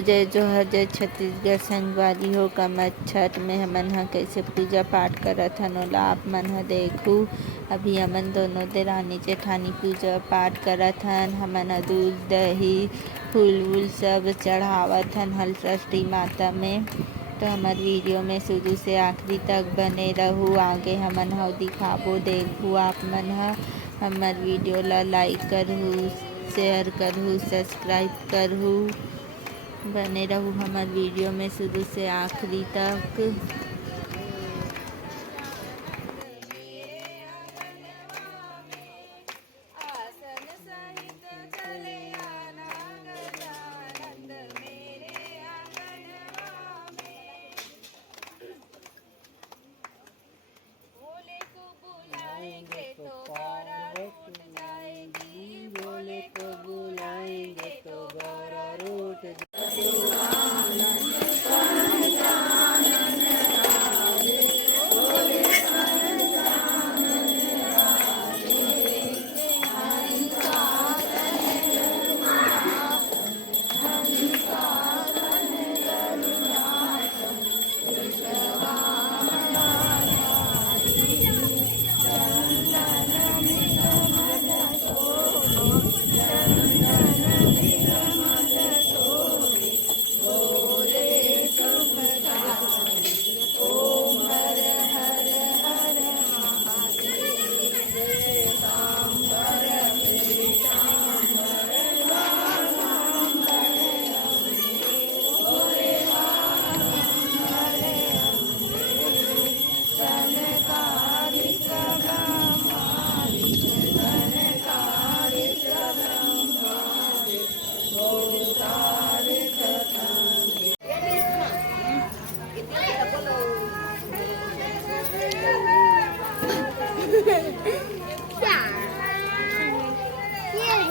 जय जोहर जय छत्तीसगढ़ संगवारी हो कमत छठ में हमन ह कइसे पूजा पाठ करत हन ओला आप मन ह देखू। अभी हमन दोनों देरानी जेठानी पूजा पाठ करत हन। हमन ह दूध दही फूल वूल सब चढ़ावत हन हलषष्ठी माता में। तो हमार वीडियो में शुरू से आखिरी तक बने रहू। आगे हमन ह दिखाबो देखू आप मन ह। हमार वीडियो ला लाइक करहू, शेयर करहू, सब्सक्राइब करहू। बने रहू हमार वीडियो में शुरू से आखिरी तक। भोले को बुलाएंगे तो गौरा रूठ जाएगी, भोले को बुलाएंगे तो गौरा रूठ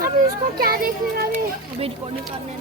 अभी इसको क्या देखेगा? अभी रिकॉर्डिंग करने